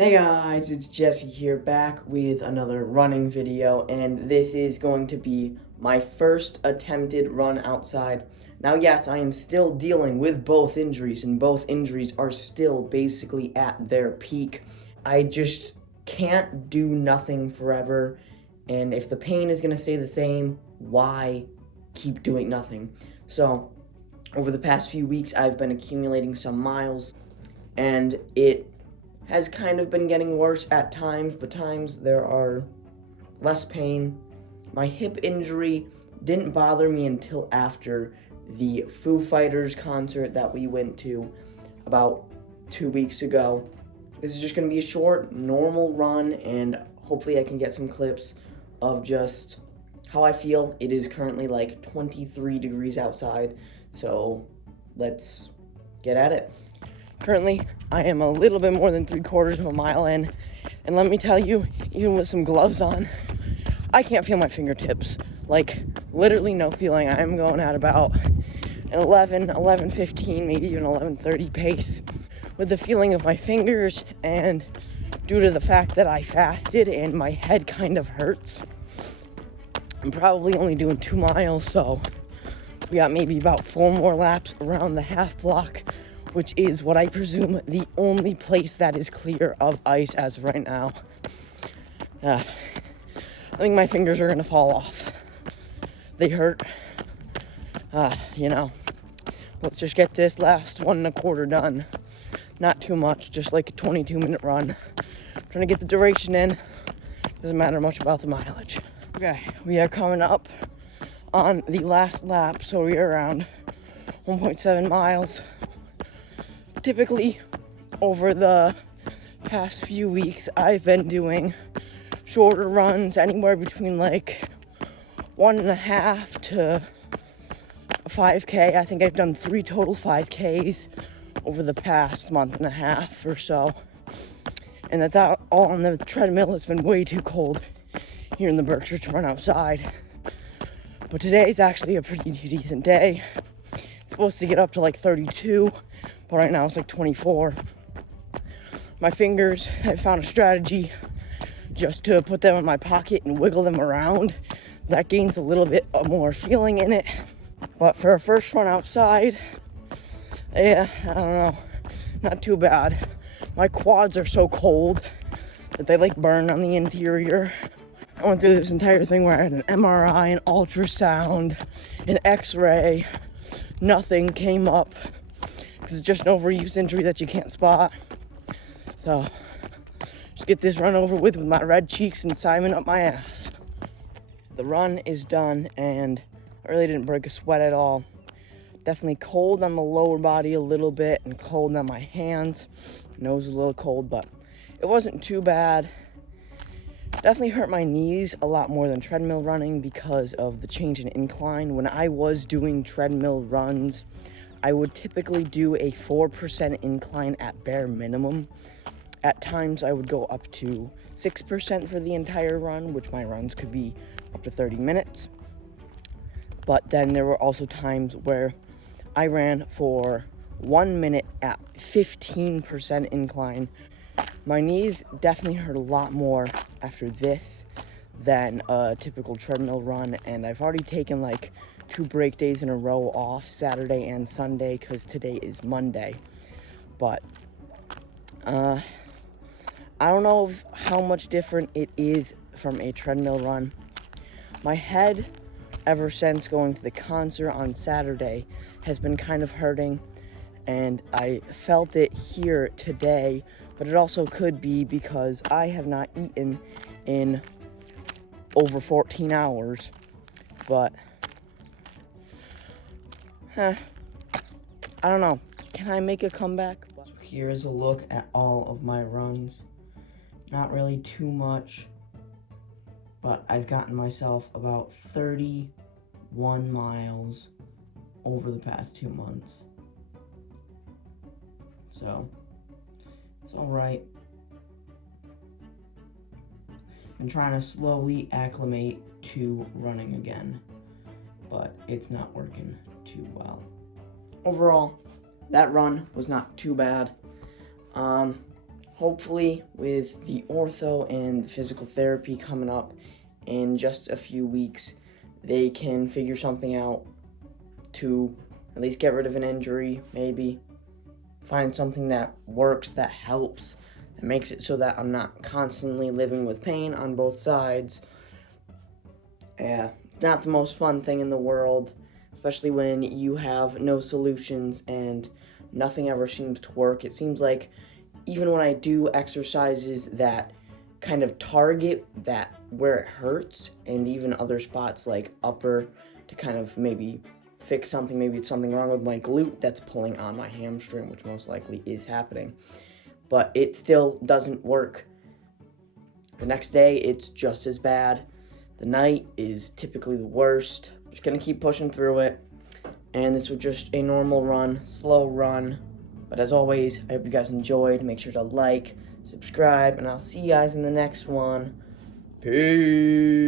Hey guys, it's Jesse here, back with another running video, and this is going to be my first attempted run outside. Now yes, I am still dealing with both injuries, and both injuries are still basically at their peak. I just can't do nothing forever, and if the pain is going to stay the same, why keep doing nothing? So, over the past few weeks, I've been accumulating some miles, and it has kind of been getting worse at times, but times there are less pain. My hip injury didn't bother me until after the Foo Fighters concert that we went to about 2 weeks ago. This is just going to be a short, normal run, and hopefully I can get some clips of just how I feel. It is currently like 23 degrees outside, so let's get at it. Currently, I am a little bit more than 3/4 of a mile in, and let me tell you, even with some gloves on, I can't feel my fingertips. Like, literally no feeling. I am going at about an 11:15, maybe even 11:30 pace, with the feeling of my fingers, and due to the fact that I fasted and my head kind of hurts, I'm probably only doing 2 miles, so we got maybe about 4 more laps around the half block, which is what I presume the only place that is clear of ice as of right now. I think my fingers are gonna fall off. They hurt. Let's just get this last 1.25 done. Not too much, just like a 22-minute run. Trying to get the duration in. Doesn't matter much about the mileage. Okay, we are coming up on the last lap, so we are around 1.7 miles. Typically, over the past few weeks, I've been doing shorter runs, anywhere between like 1.5 to a 5K. I think I've done 3 total 5Ks over the past month and a half or so. And that's all on the treadmill. It's been way too cold here in the Berkshires to run outside. But today is actually a pretty decent day. It's supposed to get up to like 32. But right now it's like 24. My fingers, I found a strategy just to put them in my pocket and wiggle them around. That gains a little bit more feeling in it. But for a first run outside, yeah, I don't know, not too bad. My quads are so cold that they like burn on the interior. I went through this entire thing where I had an MRI, an ultrasound, an x-ray. Nothing came up. It's just an overuse injury that you can't spot. So, just get this run over with my red cheeks and Simon up my ass. The run is done, and I really didn't break a sweat at all. Definitely cold on the lower body a little bit, and cold on my hands. Nose a little cold, but it wasn't too bad. Definitely hurt my knees a lot more than treadmill running because of the change in incline. When I was doing treadmill runs, I would typically do a 4% incline at bare minimum. At times, I would go up to 6% for the entire run, which my runs could be up to 30 minutes. But then there were also times where I ran for 1 minute at 15% incline. My knees definitely hurt a lot more after this than a typical treadmill run, and I've already taken like 2 break days in a row off, Saturday and Sunday, because today is Monday. But I don't know how much different it is from a treadmill run. My head, ever since going to the concert on Saturday, has been kind of hurting, and I felt it here today, but it also could be because I have not eaten in over 14 hours. But I don't know. Can I make a comeback? So here's a look at all of my runs. Not really too much, but I've gotten myself about 31 miles over the past 2 months. So, it's alright. I'm trying to slowly acclimate to running again, but it's not working too well. Overall, that run was not too bad. hopefully with the ortho and the physical therapy coming up in just a few weeks, they can figure something out to at least get rid of an injury, maybe find something that works, that helps, that makes it so that I'm not constantly living with pain on both sides. Yeah, not the most fun thing in the world, especially when you have no solutions and nothing ever seems to work. It seems like even when I do exercises that kind of target that where it hurts, and even other spots like upper to kind of maybe fix something, maybe it's something wrong with my glute that's pulling on my hamstring, which most likely is happening, but it still doesn't work. The next day, it's just as bad. The night is typically the worst. Just gonna keep pushing through it, and this was just a normal run, slow run. But as always, I hope you guys enjoyed. Make sure to like, subscribe, and I'll see you guys in the next one. Peace.